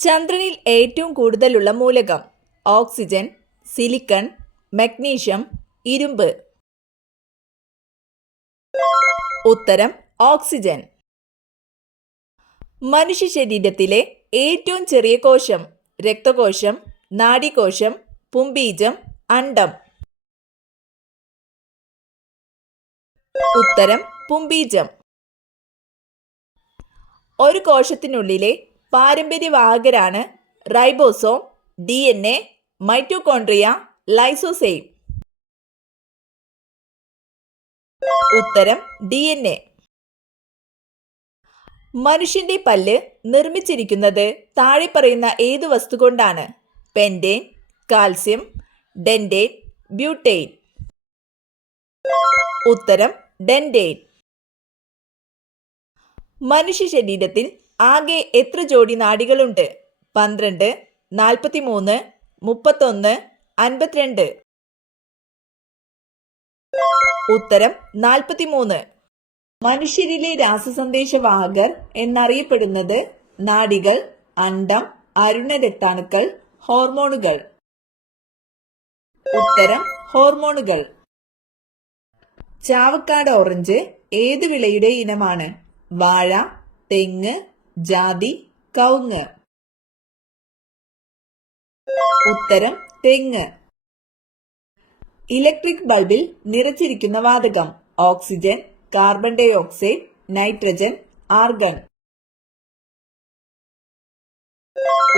ചന്ദ്രനിൽ ഏറ്റവും കൂടുതലുള്ള മൂലകം ഓക്സിജൻ, സിലിക്കൺ, മഗ്നീഷ്യം, ഇരുമ്പ്. ഉത്തരം ഓക്സിജൻ. മനുഷ്യ ശരീരത്തിലെ ഏറ്റവും ചെറിയ കോശം രക്തകോശം, നാഡീകോശം, പുംബീജം, അണ്ഡം. ഉത്തരം പുംബീജം. ഒരു കോശത്തിനുള്ളിലെ പാരമ്പര്യവാഹകരാണ് റൈബോസോം, DNA, മൈറ്റോകോൺട്രിയ, ലൈസോസൈം. ഉത്തരം DNA. മനുഷ്യന്റെ പല്ല് നിർമ്മിച്ചിരിക്കുന്നത് താഴെ പറയുന്ന ഏതു വസ്തു കൊണ്ടാണ്? പെൻഡേൻ, കാൽസ്യം, ഡെൻഡേൻ, ബ്യൂട്ടെയിൻ. ഉത്തരം ഡെൻഡേൻ. മനുഷ്യ ശരീരത്തിൽ ആകെ എത്ര ജോഡി നാഡികളുണ്ട്? 12, 43, 31, 52. ഉത്തരം 43. മനുഷ്യരിലെ രാസസന്ദേശവാഹകർ എന്നറിയപ്പെടുന്നത് നാഡികൾ, അണ്ഡം, അരുണരക്താണുക്കൾ, ഹോർമോണുകൾ. ഉത്തരം ഹോർമോണുകൾ. ചാവക്കാട് ഓറഞ്ച് ഏത് വിളയുടെ ഇനമാണ്? വാഴ, തെങ്ങ്, ജാതി, കവുങ്ങ്. ഉത്തരം തെങ്ങ്. ഇലക്ട്രിക് ബൾബിൽ നിറച്ചിരിക്കുന്ന വാതകം oxygen, carbon dye oxide, nitrogen, argon.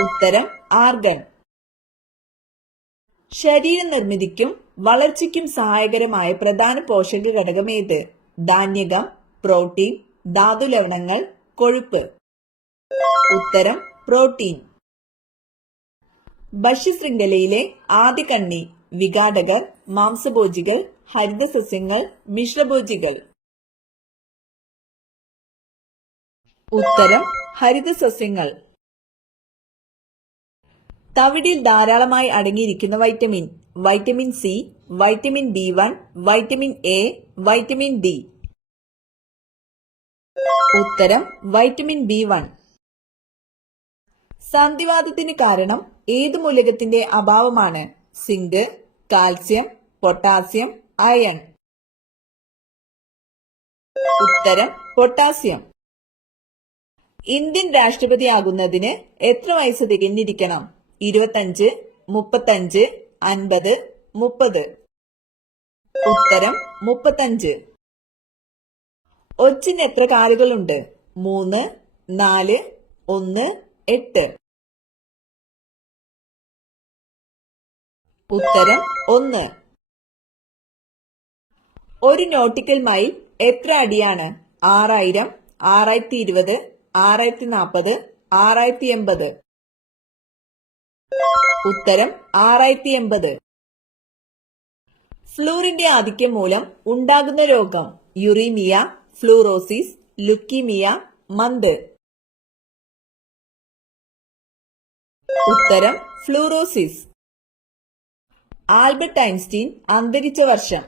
ഉത്തരം ആർഗൺ. ശരീര നിർമ്മിതിക്കും വളർച്ചയ്ക്കും സഹായകരമായ പ്രധാന പോഷക ഘടകം ഏത്? ധാന്യകം, പ്രോട്ടീൻ, ധാതുലവണങ്ങൾ, കൊഴുപ്പ്. ഉത്തരം പ്രോട്ടീൻ. ഭക്ഷ്യശൃംഖലയിലെ ആദ്യ കണ്ണി വിഘാടകർ, മാംസഭോജികൾ, ഹരിതസസ്യങ്ങൾ, മിശ്രഭോജികൾ. ഉത്തരം ഹരിതസസ്യങ്ങൾ. തവിടിൽ ധാരാളമായി അടങ്ങിയിരിക്കുന്ന vitamin vitamin C, vitamin B1, vitamin A, vitamin D. ഉത്തരം വൈറ്റമിൻ B1. സന്ധിവാതത്തിന് കാരണം ഏതു മൂലകത്തിന്റെ അഭാവമാണ്? Zinc, calcium, potassium, iron. ഉത്തരം പൊട്ടാസ്യം. ഇന്ത്യൻ രാഷ്ട്രപതിയാകുന്നതിന് എത്ര വയസ്സ് തികഞ്ഞിരിക്കണം? 25, 35, 50, 30. ഉത്തരം 35. ഒച്ചിന് എത്ര കാലുകളുണ്ട്? 3, 4, 1, 8. ഉത്തരം 1. ഒരു നോട്ടിക്കൽ മൈൽ എത്ര അടിയാണ്? 6000, 6020, 6040, 6080. ഉത്തരം 6080. ഫ്ലൂറിന്റെ ആധിക്യം മൂലം ഉണ്ടാകുന്ന രോഗം യുറീമിയ, ഫ്ലൂറോസിസ്, ലുക്കീമിയ, മന്ത്. ഉത്തരം ഫ്ലൂറോസിസ്. ആൽബർട്ട് ഐൻസ്റ്റീൻ അന്തരിച്ച വർഷം?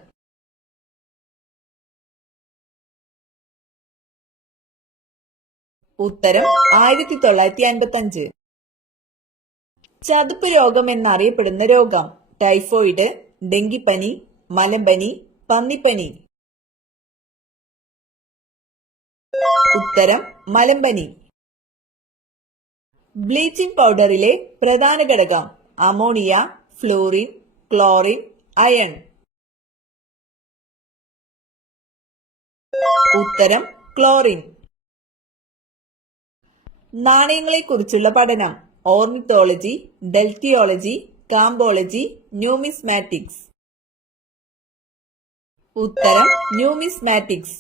ഉത്തരം 1955. ചതുപ്പ് രോഗം എന്നറിയപ്പെടുന്ന രോഗം ടൈഫോയിഡ്, ഡെങ്കിപ്പനി, മലമ്പനി, പന്നിപ്പനി. ഉത്തരം മലമ്പനി. ബ്ലീച്ചിംഗ് പൗഡറിലെ പ്രധാന ഘടകം അമോണിയ, ഫ്ലോറിൻ, ക്ലോറിൻ, അയൺ. ഉത്തരം ക്ലോറിൻ. നാണയങ്ങളെക്കുറിച്ചുള്ള പഠനം ഓർണിത്തോളജി, ഡെൽറ്റിയോളജി, കാംബോളജി, ന്യൂമിസ്മാറ്റിക്സ്. ഉത്തരം ന്യൂമിസ്മാറ്റിക്സ്.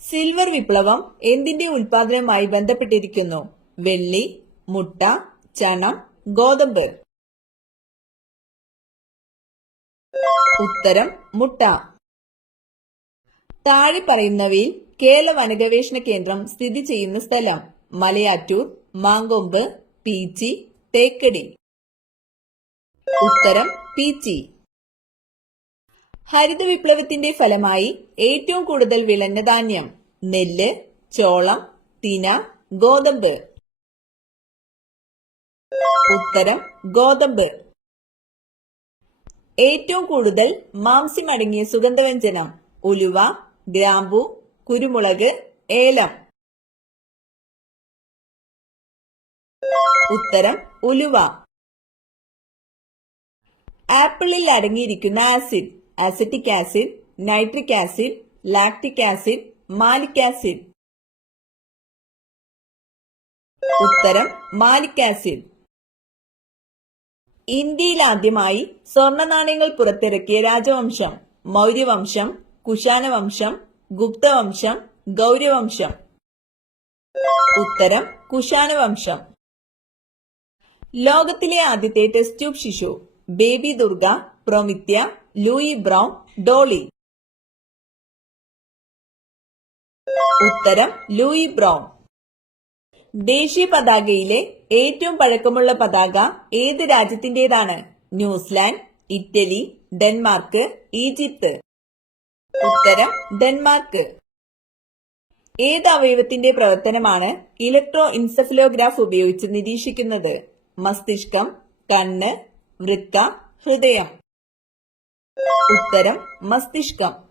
സിൽവർ വിപ്ലവം എന്തിന്റെ ഉൽപാദനവുമായി ബന്ധപ്പെട്ടിരിക്കുന്നു? വെള്ളി, മുട്ട, ചണം, ഗോതമ്പ്. ഉത്തരം മുട്ട. താഴെ പറയുന്നവയിൽ കേരള വനഗവേഷണ കേന്ദ്രം സ്ഥിതി ചെയ്യുന്ന സ്ഥലം മലയാറ്റൂർ, മാങ്കൊമ്പ്, പീച്ചി, തേക്കടി. ഉത്തരം പീച്ചി. ഹരിത വിപ്ലവത്തിന്റെ ഫലമായി ഏറ്റവും കൂടുതൽ വിളഞ്ഞ ധാന്യം നെല്ല്, ചോളം, തിന, ഗോതമ്പ്. ഉത്തരം ഗോതമ്പ്. ഏറ്റവും കൂടുതൽ മാംസ്യമടങ്ങിയ സുഗന്ധവ്യഞ്ജനം? ഉലുവ, ഗ്രാമ്പു, കുരുമുളക്, ഏലം. ഉത്തരം ഉലുവ. ആപ്പിളിൽ അടങ്ങിയിരിക്കുന്ന acid? Acetic acid, nitric acid, lactic acid, malic acid. ഉത്തരം മാലിക് ആസിഡ്. ഇന്ത്യയിൽ ആദ്യമായി സ്വർണ്ണ നാണയങ്ങൾ പുറത്തിറക്കിയ രാജവംശം? മൗര്യവംശം, കുഷാണവംശം, ഗുപ്തവംശം, ഗൗരവംശം. ഉത്തരം കുഷാണവംശം. ലോകത്തിലെ ആദ്യത്തെ ടെസ്റ്റ് ട്യൂബ് ശിശു? ബേബി ദുർഗ, പ്രൊമിത്യ, ലൂയി ബ്രൗൺ, ഡോളി. ഉത്തരം ലൂയി ബ്രൗൺ. ദേശീയ പതാകയിലെ ഏറ്റവും പഴക്കമുള്ള പതാക ഏത് രാജ്യത്തിന്റേതാണ്? New Zealand, Italy, Denmark, Egypt. ഉത്തരം ഡെൻമാർക്ക്. ഏത് അവയവത്തിന്റെ പ്രവർത്തനമാണ് ഇലക്ട്രോ ഇൻസെഫലോഗ്രാഫ് ഉപയോഗിച്ച് നിരീക്ഷിക്കുന്നത്? മസ്തിഷ്കം, കണ്ണ്, വൃക്ക, ഹൃദയം. ഉത്തരം മസ്തിഷ്കം.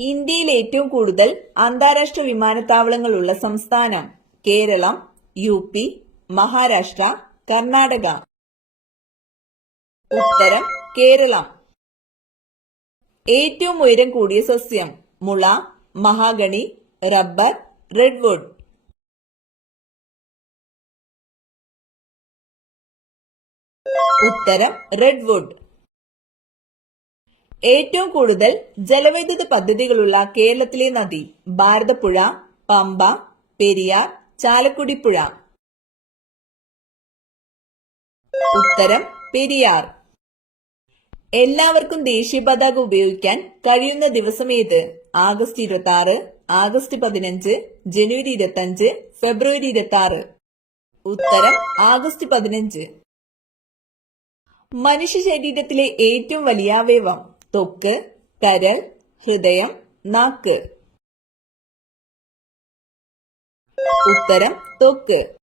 ഇന്ത്യയിൽ ഏറ്റവും കൂടുതൽ അന്താരാഷ്ട്ര വിമാനത്താവളങ്ങളുള്ള സംസ്ഥാനം? കേരളം, UP, മഹാരാഷ്ട്ര, കർണാടക. ഉത്തരം കേരളം. ഏറ്റവും ഉയരം കൂടിയ സസ്യം? മുള, മഹാഗണി, റബ്ബർ, റെഡ്വുഡ്. ഉത്തരം റെഡ്വുഡ്. ഏറ്റവും കൂടുതൽ ജലവൈദ്യുത പദ്ധതികളുള്ള കേരളത്തിലെ നദി? ഭാരതപ്പുഴ, പമ്പ, പെരിയാർ, ചാലക്കുടി പുഴ. ഉത്തരം പെരിയാർ. എല്ലാവർക്കും ദേശീയ പതാക ഉപയോഗിക്കാൻ കഴിയുന്ന ദിവസം ഏത്? ആഗസ്റ്റ് 26, ആഗസ്റ്റ് 15, ജനുവരി 25, ഫെബ്രുവരി 26. ഉത്തരം ആഗസ്റ്റ് 15. മനുഷ്യ ശരീരത്തിലെ ഏറ്റവും വലിയ അവയവം? ത്വക്ക്, കരൾ, ഹൃദയം, നാക്ക്. ഉത്തരം ത്വക്ക്.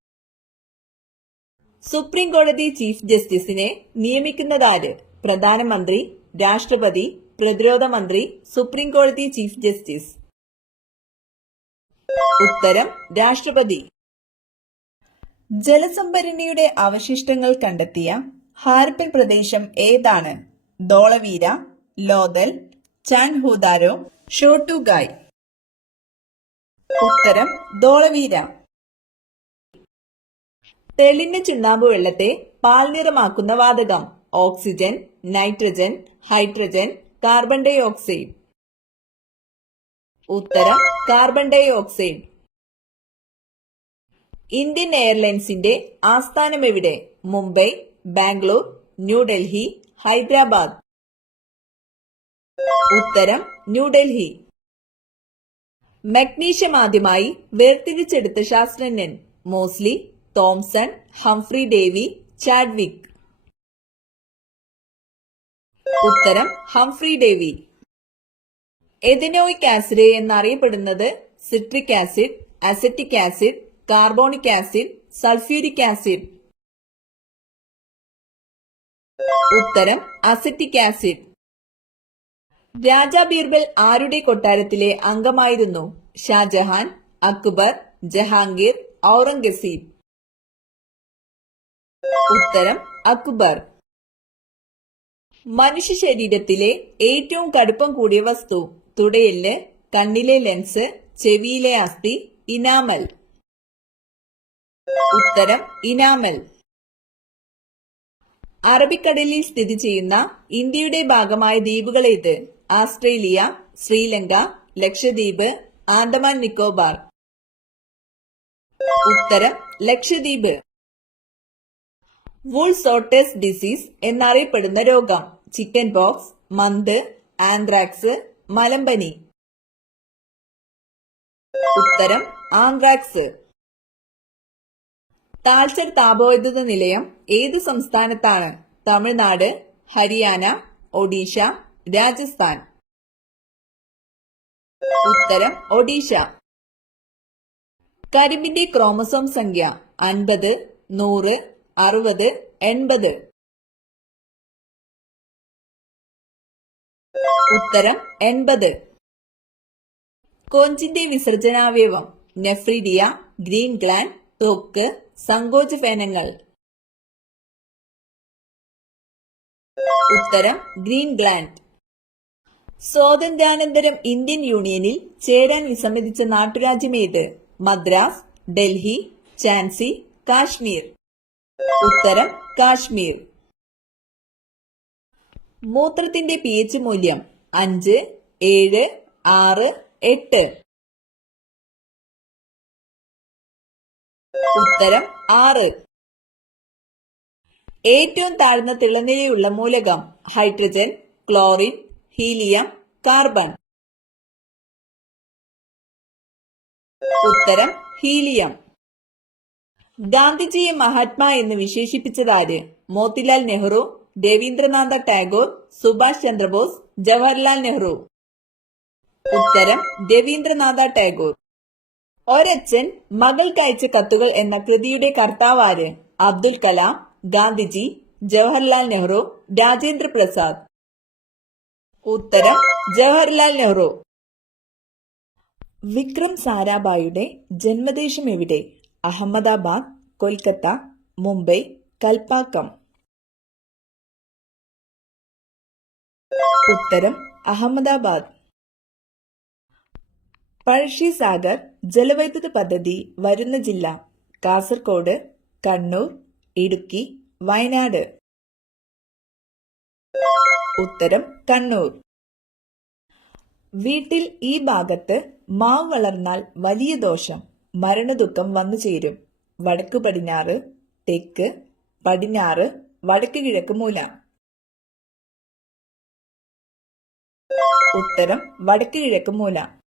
സുപ്രീം കോടതി ചീഫ് ജസ്റ്റിസിനെ നിയമിക്കുന്നതാര്? പ്രധാനമന്ത്രി, രാഷ്ട്രപതി, പ്രതിരോധ മന്ത്രി, സുപ്രീം കോടതി ചീഫ് ജസ്റ്റിസ്. ഉത്തരം രാഷ്ട്രപതി. ജലസംഭരണിയുടെ അവശിഷ്ടങ്ങൾ കണ്ടെത്തിയ ഹാരപ്പൻ പ്രദേശം ഏതാണ്? ധോളവീര, ലോഥൽ, ചാൻഹുദാരോ, ഷോട്ടുഗായ്. ഉത്തരം ധോളവീര. തെളിഞ്ഞ ചുണ്ണാമ്പ് വെള്ളത്തെ പാൽ നിറമാക്കുന്ന വാതകം? Oxygen, nitrogen, hydrogen, carbon dye ഓക്സൈഡ്. ഉത്തരം കാർബൺ ഡൈ ഓക്സൈഡ്. ഇന്ത്യൻ എയർലൈൻസിന്റെ ആസ്ഥാനം എവിടെ? മുംബൈ, ബാംഗ്ലൂർ, ന്യൂഡൽഹി, ഹൈദരാബാദ്. ഉത്തരം ന്യൂഡൽഹി. മഗ്നീഷ്യം ആദ്യമായി വേർതിരിച്ചെടുത്ത ശാസ്ത്രജ്ഞൻ? Moseley, Thomson, Humphry Davy, Chadwick. ഉത്തരം ഹംഫ്രി ഡേവി. എഥനോയിക് ആസിഡ് എന്നറിയപ്പെടുന്നത്? Citric acid, acetic acid, carbonic acid, sulphuric acid. ഉത്തരം അസറ്റിക് ആസിഡ്. രാജാ ബീർബൽ ആരുടെ കൊട്ടാരത്തിലെ അംഗമായിരുന്നു? ഷാജഹാൻ, അക്ബർ, ജഹാംഗീർ, ഔറംഗസീബ്. ഉത്തരം അക്ബർ. മനുഷ്യ ശരീരത്തിലെ ഏറ്റവും കടുപ്പം കൂടിയ വസ്തു? തുടയെല്ല്, കണ്ണിലെ ലെൻസ്, ചെവിയിലെ അസ്ഥി, ഇനാമൽ. ഉത്തരം ഇനാമൽ. അറബിക്കടലിൽ സ്ഥിതി ചെയ്യുന്ന ഇന്ത്യയുടെ ഭാഗമായ ദ്വീപുകൾ ഏത്? ആസ്ട്രേലിയ, ശ്രീലങ്ക, ലക്ഷദ്വീപ്, ആൻഡമാൻ നിക്കോബാർ. ഉത്തരം ലക്ഷദ്വീപ്. വൂൾ സോട്ടേഴ്സ് ഡിസീസ് എന്നറിയപ്പെടുന്ന രോഗം? ചിക്കൻ പോക്സ്, മന്ത്, ആന്ത്രാക്സ്, മലമ്പനി. ഉത്തരം ആന്ത്രാക്സ്. താൽച്ചർ താപവൈദ്യുത നിലയം ഏത് സംസ്ഥാനത്താണ്? തമിഴ്നാട്, ഹരിയാന, ഒഡീഷ, രാജസ്ഥാൻ. ഉത്തരം ഒഡീഷ. കരിമ്പിന്റെ ക്രോമസോം സംഖ്യ 50, 100, 60, 80. ഉത്തരം 80. കോഞ്ചിന്റെ വിസർജനാവയവം നെഫ്രീഡിയ, ഗ്രീൻ ഗ്ലാൻഡ്, ത്വക്ക്, സങ്കോചഫേനങ്ങൾ. ഉത്തരം ഗ്രീൻ ഗ്ലാൻഡ്. സ്വാതന്ത്ര്യാനന്തരം ഇന്ത്യൻ യൂണിയനിൽ ചേരാൻ വിസമ്മതിച്ച നാട്ടുരാജ്യമേത്? മദ്രാസ്, ഡൽഹി, ഝാൻസി, കാശ്മീർ. ഉത്തരം കാശ്മീർ. മൂത്രത്തിന്റെ pH മൂല്യം 5, 7, 6, 8. ഉത്തരം 6. ഏറ്റവും താഴ്ന്ന തിളനിലയുള്ള മൂലകം ഹൈഡ്രജൻ, ക്ലോറിൻ, ഹീലിയം, കാർബൺ. ഉത്തരം ഹീലിയം. ഗാന്ധിജിയെ മഹാത്മാ എന്ന് വിശേഷിപ്പിച്ചതാര്? മോത്തിലാൽ നെഹ്റു, രവീന്ദ്രനാഥ ടാഗോർ, സുഭാഷ് ചന്ദ്രബോസ്, ജവഹർലാൽ നെഹ്റു. ഉത്തരം രവീന്ദ്രനാഥ ടാഗോർ. ഒരച്ഛൻ മകൾക്കയച്ച കത്തുകൾ എന്ന കൃതിയുടെ കർത്താവാര്? അബ്ദുൽ കലാം, ഗാന്ധിജി, ജവഹർലാൽ നെഹ്റു, രാജേന്ദ്ര പ്രസാദ്. ഉത്തരം ജവഹർലാൽ നെഹ്റു. വിക്രം സാരാഭായിയുടെ ജന്മദേശം എവിടെ? അഹമ്മദാബാദ്, കൊൽക്കത്ത, മുംബൈ, കൽപ്പാക്കം. ഉത്തരം അഹമ്മദാബാദ്. പഴശ്ശി സാഗർ ജലവൈദ്യുത പദ്ധതി വരുന്ന ജില്ല? കാസർഗോഡ്, കണ്ണൂർ, ഇടുക്കി, വയനാട്. ഉത്തരം കണ്ണൂർ. വീട്ടിൽ ഈ ഭാഗത്ത് മാവ് വളർന്നാൽ വലിയ ദോഷം, മരണദുഃഖം വന്നു ചേരും. വടക്കു പടിഞ്ഞാറ്, തെക്ക്, പടിഞ്ഞാറ്, വടക്ക് കിഴക്ക് മൂല. ഉത്തരം വടക്ക് കിഴക്ക് മൂല.